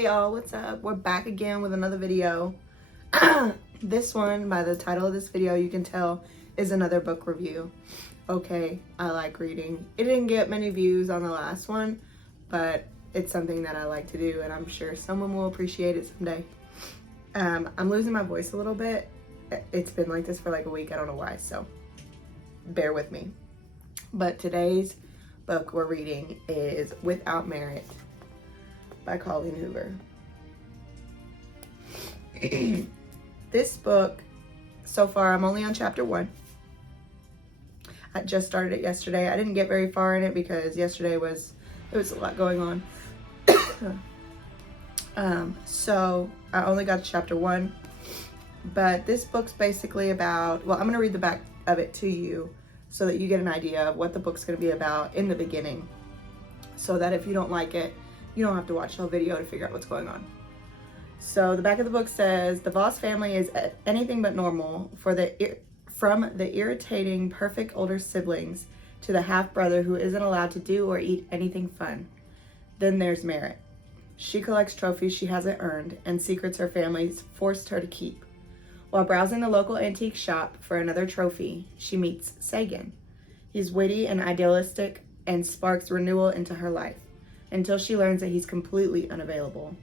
Hey y'all, what's up? We're back again with another video. This one, by the title of this video, you can tell is another book review. Okay, I like reading. It didn't get many views on the last one, but it's something that I like to do, and I'm sure someone will appreciate it someday. I'm losing my voice a little bit. It's been like this for like a week. I don't know why, so bear with me. But today's book we're reading is Without Merit by Colleen Hoover. This book, so far, I'm only on chapter 1. I just started it yesterday. I didn't get very far in it because yesterday there was a lot going on. So I only got to chapter 1. But this book's basically about, well, I'm going to read the back of it to you so that you get an idea of what the book's going to be about in the beginning, so that if you don't like it, you don't have to watch the whole video to figure out what's going on. So the back of the book says, the Voss family is anything but normal, from the irritating, perfect older siblings to the half-brother who isn't allowed to do or eat anything fun. Then there's Merit. She collects trophies she hasn't earned and secrets her family's forced her to keep. While browsing the local antique shop for another trophy, she meets Sagan. He's witty and idealistic and sparks renewal into her life, until she learns that he's completely unavailable.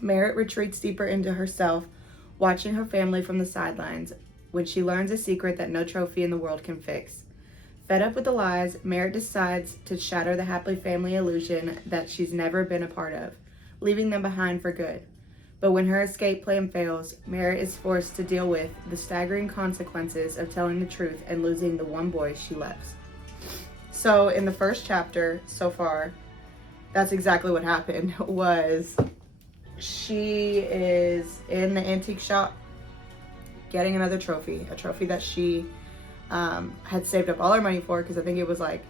Merit retreats deeper into herself, watching her family from the sidelines, when she learns a secret that no trophy in the world can fix. Fed up with the lies, Merit decides to shatter the happy family illusion that she's never been a part of, leaving them behind for good. But when her escape plan fails, Merit is forced to deal with the staggering consequences of telling the truth and losing the one boy she loves. So in the first chapter so far, that's exactly what happened. Was she is in the antique shop getting another trophy, a trophy that she had saved up all her money for, because I think it was like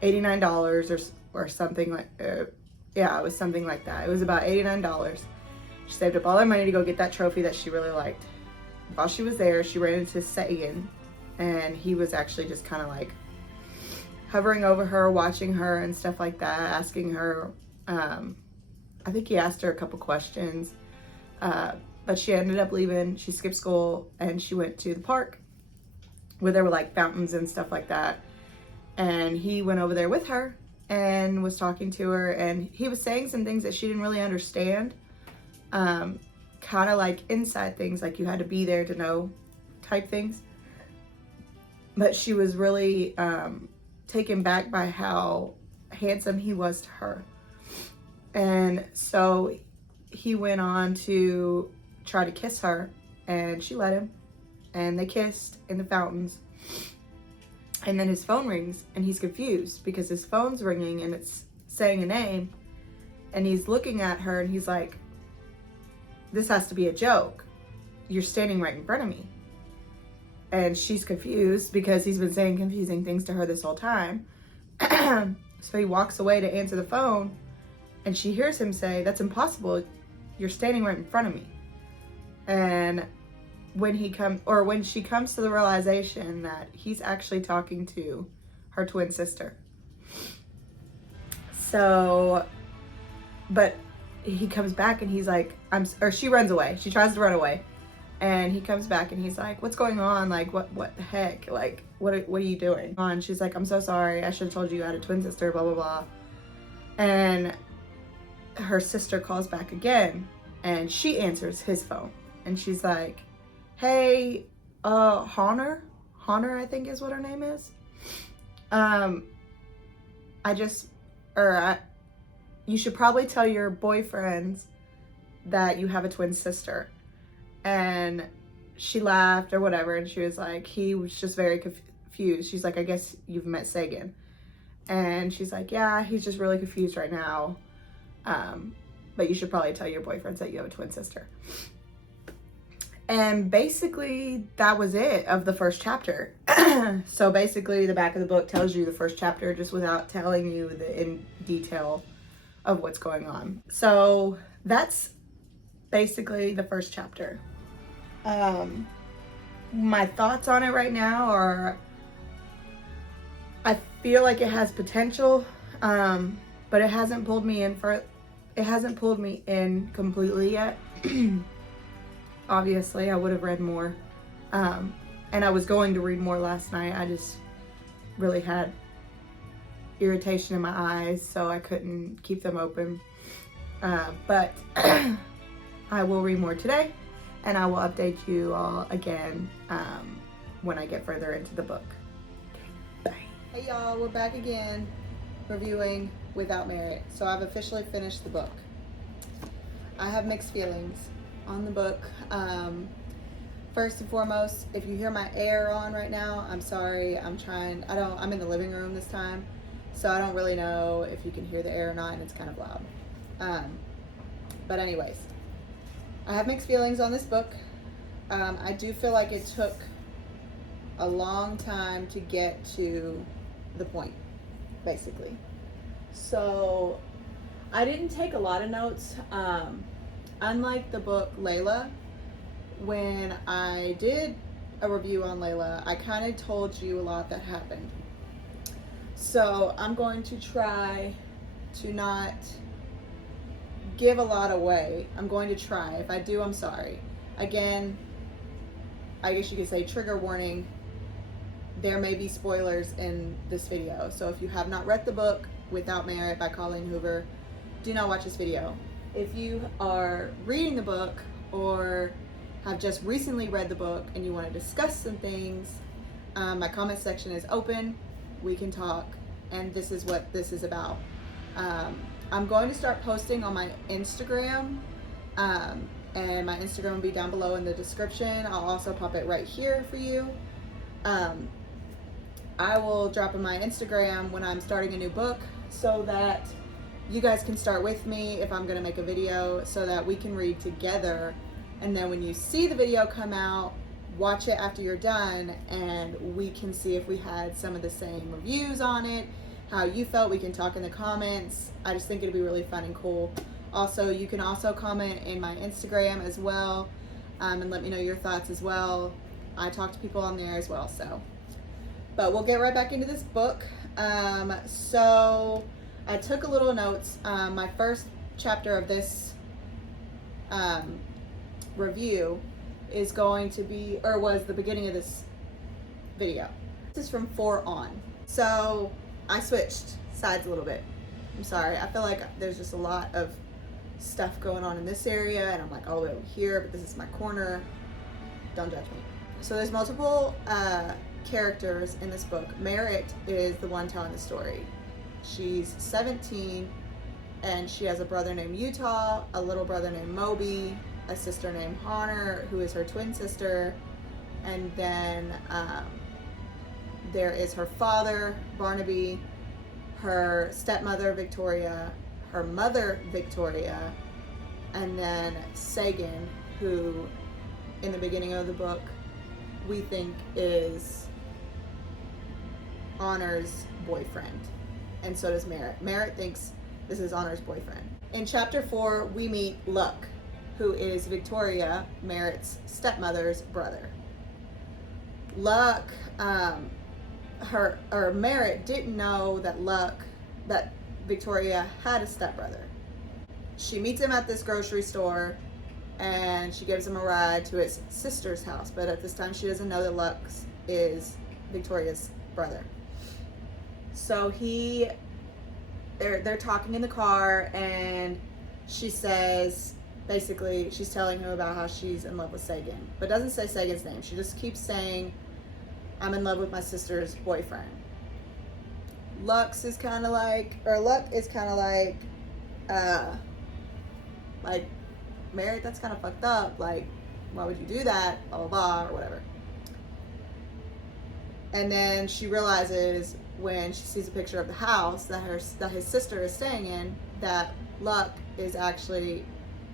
$89 or something like, yeah, it was something like that. It was about $89. She saved up all her money to go get that trophy that she really liked. While she was there, she ran into Sagan, and he was actually just kind of like hovering over her, watching her and stuff like that, asking her, I think he asked her a couple questions, but she ended up leaving. She skipped school and she went to the park where there were like fountains and stuff like that. And he went over there with her and was talking to her, and he was saying some things that she didn't really understand. Kind of like inside things, like you had to be there to know type things. But she was really taken back by how handsome he was to her. And so he went on to try to kiss her, and she let him, and they kissed in the fountains. And then his phone rings, and he's confused because his phone's ringing and it's saying a name, and he's looking at her and he's like, this has to be a joke. You're standing right in front of me. And she's confused because he's been saying confusing things to her this whole time. So he walks away to answer the phone, and she hears him say, that's impossible. You're standing right in front of me. And when she comes to the realization that he's actually talking to her twin sister. So, but he comes back and he's like, she runs away. She tries to run away. And he comes back and he's like, what's going on? Like, what the heck? Like, what are you doing? And she's like, I'm so sorry. I should have told you had a twin sister, blah, blah, blah. And her sister calls back again, and she answers his phone. And she's like, hey, Honor, I think is what her name is. You should probably tell your boyfriends that you have a twin sister. And she laughed or whatever, and she was like, he was just very confused. She's like, I guess you've met Sagan. And she's like, yeah, he's just really confused right now. But you should probably tell your boyfriends that you have a twin sister. And basically that was it of the first chapter. So basically the back of the book tells you the first chapter just without telling you the in detail of what's going on. So that's basically the first chapter. My thoughts on it right now are, I feel like it has potential, but it hasn't pulled me in it hasn't pulled me in completely yet. Obviously, I would have read more. And I was going to read more last night. I just really had irritation in my eyes, so I couldn't keep them open. But I will read more today, and I will update you all again when I get further into the book. Bye. Hey y'all, we're back again reviewing Without Merit. So I've officially finished the book. I have mixed feelings on the book. First and foremost, if you hear my air on right now, I'm sorry. I'm in the living room this time, so I don't really know if you can hear the air or not, and it's kind of loud. But anyways, I have mixed feelings on this book. I do feel like it took a long time to get to the point, basically. So I didn't take a lot of notes. Unlike the book Layla, when I did a review on Layla, I kind of told you a lot that happened. So I'm going to try to not give a lot away. I'm going to try. If I do, I'm sorry. Again, I guess you could say trigger warning. There may be spoilers in this video. So if you have not read the book Without Merit by Colleen Hoover, do not watch this video. If you are reading the book or have just recently read the book and you want to discuss some things, my comment section is open. We can talk, and this is what this is about. I'm going to start posting on my Instagram, and my Instagram will be down below in the description. I'll also pop it right here for you. I will drop in my Instagram when I'm starting a new book so that you guys can start with me if I'm going to make a video, so that we can read together. And then when you see the video come out, watch it after you're done, and we can see if we had some of the same reviews on it, how you felt. We can talk in the comments. I just think it'd be really fun and cool. Also, you can also comment in my Instagram as well, and let me know your thoughts as well. I talk to people on there as well. So, but we'll get right back into this book. So I took a little notes. My first chapter of this review is going to be, or was the beginning of this video. This is from 4 on. So I switched sides a little bit. I'm sorry. I feel like there's just a lot of stuff going on in this area, and I'm like all the way over here, but this is my corner. Don't judge me. So there's multiple characters in this book. Merit is the one telling the story. She's 17, and she has a brother named Utah, a little brother named Moby, a sister named Honor, who is her twin sister, and then there is her father, Barnaby, her stepmother, Victoria, her mother, Victoria, and then Sagan, who in the beginning of the book we think is Honor's boyfriend, and so does Merit. Merit thinks this is Honor's boyfriend. In chapter 4, we meet Luck, who is Victoria, Merit's stepmother's brother. Luck, Merit didn't know that Victoria had a stepbrother. She meets him at this grocery store, and she gives him a ride to his sister's house, but at this time she doesn't know that Luck is Victoria's brother. So they're talking in the car, and she says, basically, she's telling him about how she's in love with Sagan, but doesn't say Sagan's name. She just keeps saying, I'm in love with my sister's boyfriend. Luck is kind of like, Merit, that's kind of fucked up. Like, why would you do that? Blah, blah, blah, or whatever. And then she realizes when she sees a picture of the house that his sister is staying in, that Luck is actually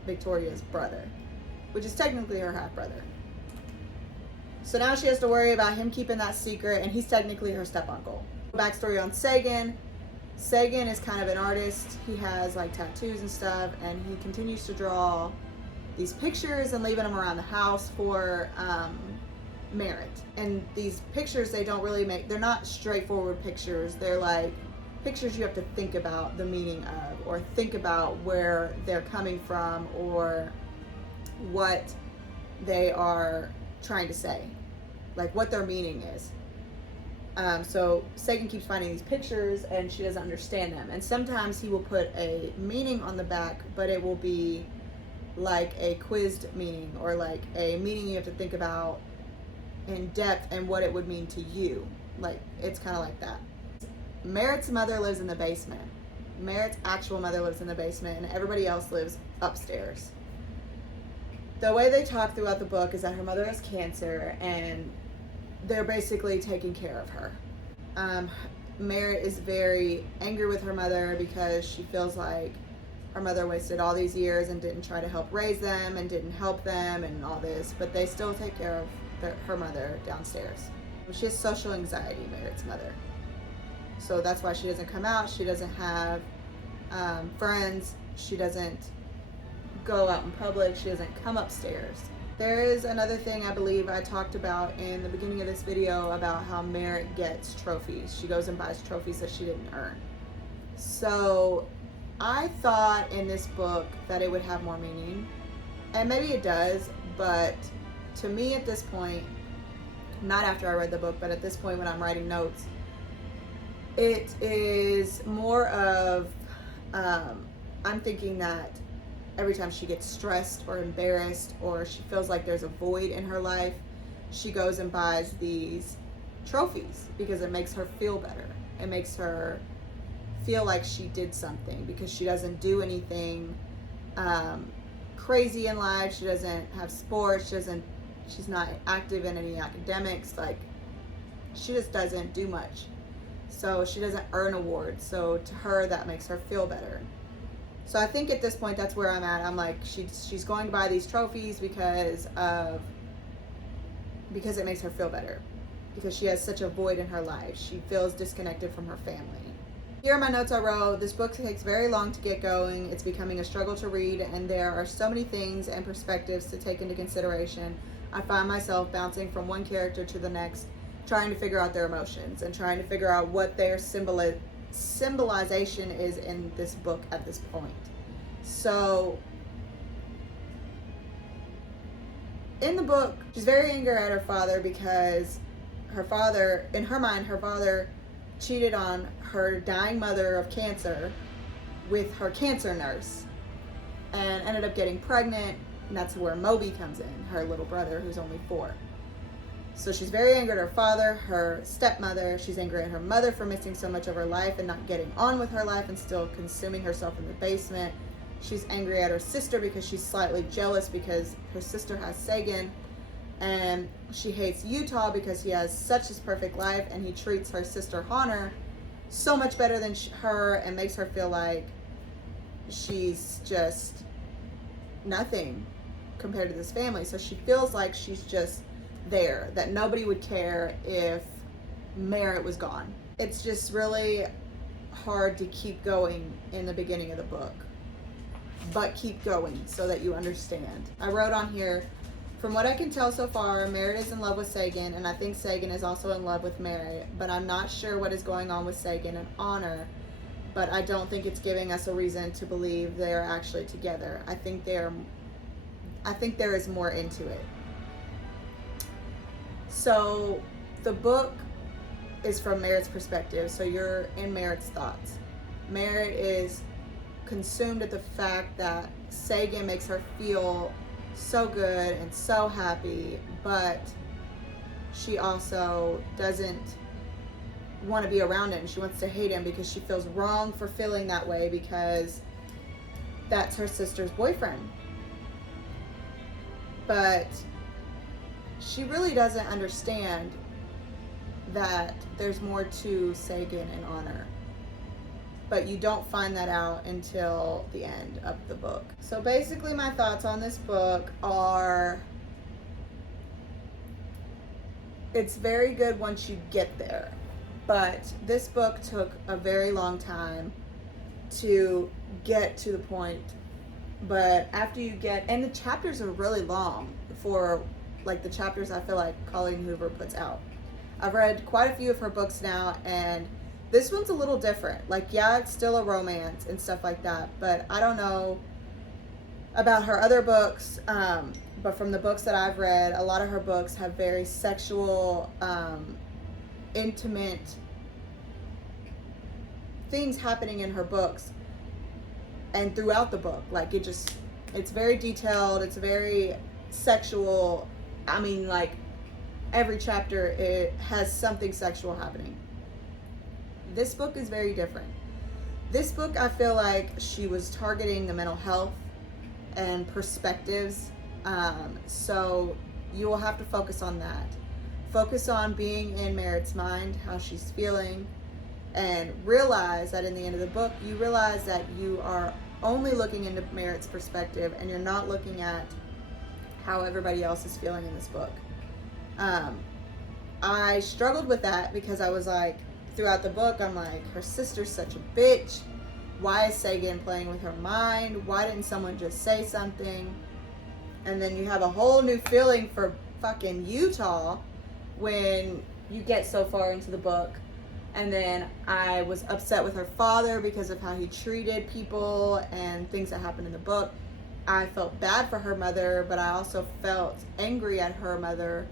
Victoria's brother, which is technically her half-brother. So now she has to worry about him keeping that secret, and he's technically her step-uncle. Backstory on Sagan. Sagan is kind of an artist. He has like tattoos and stuff, and he continues to draw these pictures and leaving them around the house for Merit. And these pictures, they're not straightforward pictures. They're like pictures you have to think about the meaning of, or think about where they're coming from, or what they are trying to say, like what their meaning is. So Sagan keeps finding these pictures and she doesn't understand them. And sometimes he will put a meaning on the back, but it will be like a quizzed meaning, or like a meaning you have to think about in depth and what it would mean to you. Like, it's kind of like that. Merritt's mother lives in the basement. Merritt's actual mother lives in the basement, and everybody else lives upstairs. The way they talk throughout the book is that her mother has cancer, and they're basically taking care of her. Merritt is very angry with her mother because she feels like her mother wasted all these years and didn't try to help raise them and didn't help them and all this, but they still take care of her mother downstairs. She has social anxiety, Merritt's mother. So that's why she doesn't come out. She doesn't have friends. She doesn't go out in public. She doesn't come upstairs. There is another thing I believe I talked about in the beginning of this video about how Merritt gets trophies. She goes and buys trophies that she didn't earn. So I thought in this book that it would have more meaning, and maybe it does, but to me at this point, not after I read the book, but at this point when I'm writing notes, it is more of, I'm thinking that every time she gets stressed or embarrassed or she feels like there's a void in her life, she goes and buys these trophies because it makes her feel better. It makes her feel like she did something because she doesn't do anything crazy in life. She doesn't have sports. She's not active in any academics. Like, she just doesn't do much. So she doesn't earn awards. So to her, that makes her feel better. So I think at this point, that's where I'm at. I'm like, she's going to buy these trophies because it makes her feel better. Because she has such a void in her life. She feels disconnected from her family. Here are my notes I wrote. This book takes very long to get going. It's becoming a struggle to read, and there are so many things and perspectives to take into consideration. I find myself bouncing from one character to the next, trying to figure out their emotions and trying to figure out what their symbolization is in this book at this point. So in the book, she's very angry at her father because her father, in her mind, her father cheated on her dying mother of cancer with her cancer nurse and ended up getting pregnant, and that's where Moby comes in, her little brother who's only 4. So she's very angry at her father, her stepmother. She's angry at her mother for missing so much of her life and not getting on with her life and still consuming herself in the basement. She's angry at her sister because she's slightly jealous because her sister has Sagan. And she hates Utah because he has such a perfect life and he treats her sister Honor so much better than her and makes her feel like she's just nothing compared to this family. So she feels like she's just there, that nobody would care if Merritt was gone. It's just really hard to keep going in the beginning of the book, but keep going so that you understand. I wrote on here, from what I can tell so far, Merritt is in love with Sagan, and I think Sagan is also in love with Merritt, but I'm not sure what is going on with Sagan and Honor, but I don't think it's giving us a reason to believe they're actually together. I think there is more into it. So the book is from Merritt's perspective, so you're in Merritt's thoughts. Merritt is consumed at the fact that Sagan makes her feel so good and so happy, but she also doesn't want to be around him. She wants to hate him because she feels wrong for feeling that way because that's her sister's boyfriend. But she really doesn't understand that there's more to Sagan and Honor. But you don't find that out until the end of the book. So basically my thoughts on this book are, it's very good once you get there. But this book took a very long time to get to the point. But after you get, and the chapters are really long for like the chapters I feel like Colleen Hoover puts out. I've read quite a few of her books now, and This one's a little different. Like, yeah, it's still a romance and stuff like that, but I don't know about her other books, but from the books that I've read, a lot of her books have very sexual, intimate things happening in her books and throughout the book. Like, it's very detailed, it's very sexual. I mean, like, every chapter it has something sexual happening. This book is very different. This book, I feel like she was targeting the mental health and perspectives. So you will have to focus on that. Focus on being in Merritt's mind, how she's feeling, and realize that in the end of the book, you realize that you are only looking into Merritt's perspective and you're not looking at how everybody else is feeling in this book. I struggled with that because I was like, throughout the book, I'm like, her sister's such a bitch. Why is Sagan playing with her mind? Why didn't someone just say something? And then you have a whole new feeling for fucking Utah when you get so far into the book. And then I was upset with her father because of how he treated people and things that happened in the book. I felt bad for her mother, but I also felt angry at her mother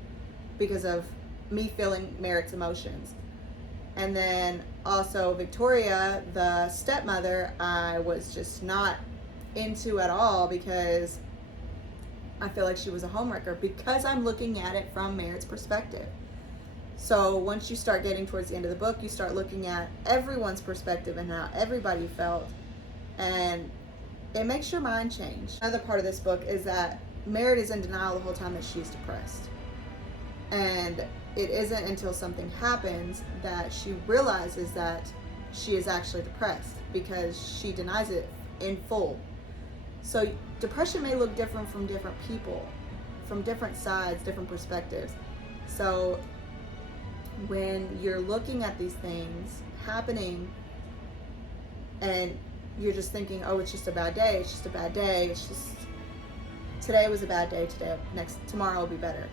because of me feeling Merritt's emotions. And then also Victoria, the stepmother, I was just not into at all because I feel like she was a homewrecker because I'm looking at it from Merritt's perspective. So once you start getting towards the end of the book, you start looking at everyone's perspective and how everybody felt, and it makes your mind change. Another part of this book is that Merritt is in denial the whole time that she's depressed. And it isn't until something happens that she realizes that she is actually depressed because she denies it in full. So depression may look different from different people, from different sides, different perspectives. So when you're looking at these things happening and you're just thinking, oh, it's just a bad day, it's just a bad day, it's just, today was a bad day, tomorrow will be better.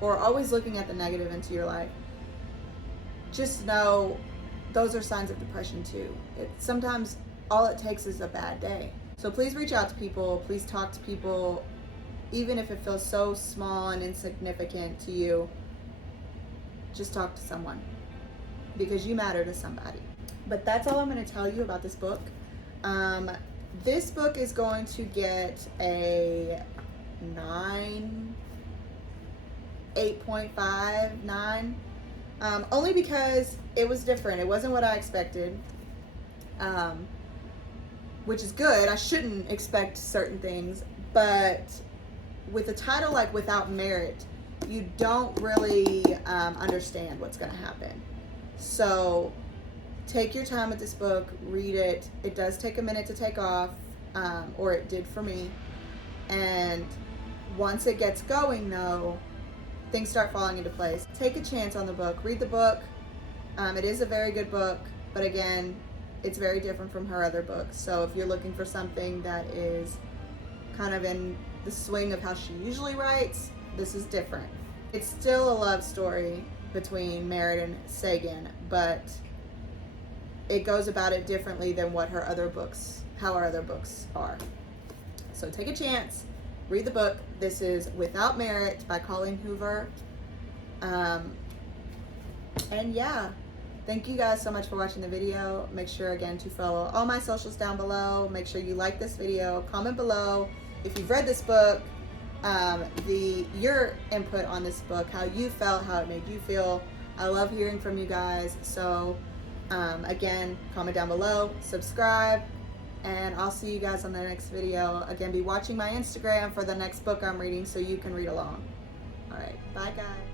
Or always looking at the negative into your life, just know those are signs of depression too. Sometimes all it takes is a bad day. So please reach out to people, please talk to people, even if it feels so small and insignificant to you. Just talk to someone because you matter to somebody. But that's all I'm going to tell you about this book. This book is going to get a 8.5, 9, only because it was different. It wasn't what I expected, which is good. I shouldn't expect certain things, but with a title like Without Merit, you don't really understand what's going to happen. So take your time with this book, read it. It does take a minute to take off, or it did for me. And once it gets going though, things start falling into place. Take a chance on the book, read the book. It is a very good book, but again, it's very different from her other books. So if you're looking for something that is kind of in the swing of how she usually writes, this is different. It's still a love story between Merritt and Sagan, but it goes about it differently than what her other books, how her other books are. So take a chance, read the book. This is Without Merit by Colleen Hoover. And yeah, thank you guys so much for watching the video. Make sure again to follow all my socials down below. Make sure you like this video, comment below if you've read this book, your input on this book, how you felt, how it made you feel. I love hearing from you guys. So again, comment down below, subscribe, and I'll see you guys on the next video. Again, be watching my Instagram for the next book I'm reading so you can read along. All right, bye guys.